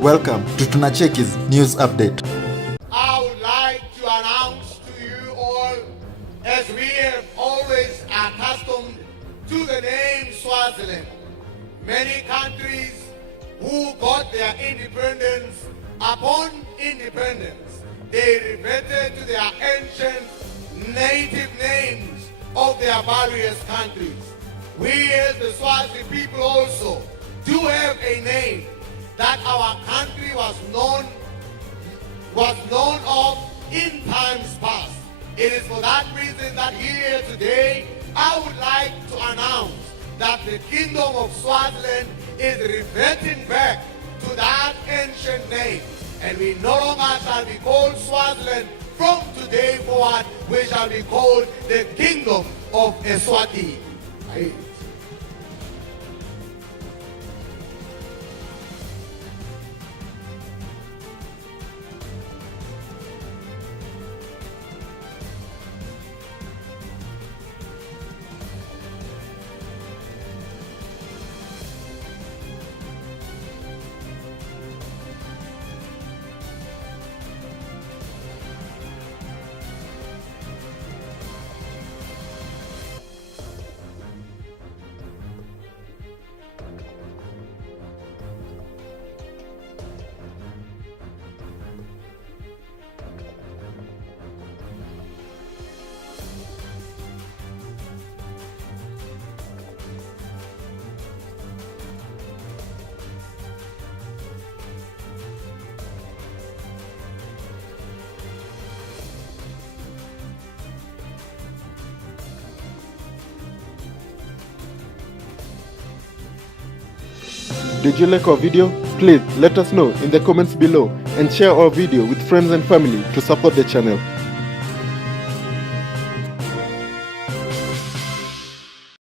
Welcome to Tunacheki's news update. I would like to announce to you all, as we have always accustomed to the name Swaziland, many countries who got their independence, upon independence, they reverted to their ancient native names of their various countries. We as the Swazi people also do have a name that our country was known of in times past. It is for that reason that here today I would like to announce that the Kingdom of Swaziland is reverting back to that ancient name, and we no longer shall be called Swaziland. From today forward, we shall be called the Kingdom of Eswatini. Did you like our video? Please let us know in the comments below and share our video with friends and family to support the channel.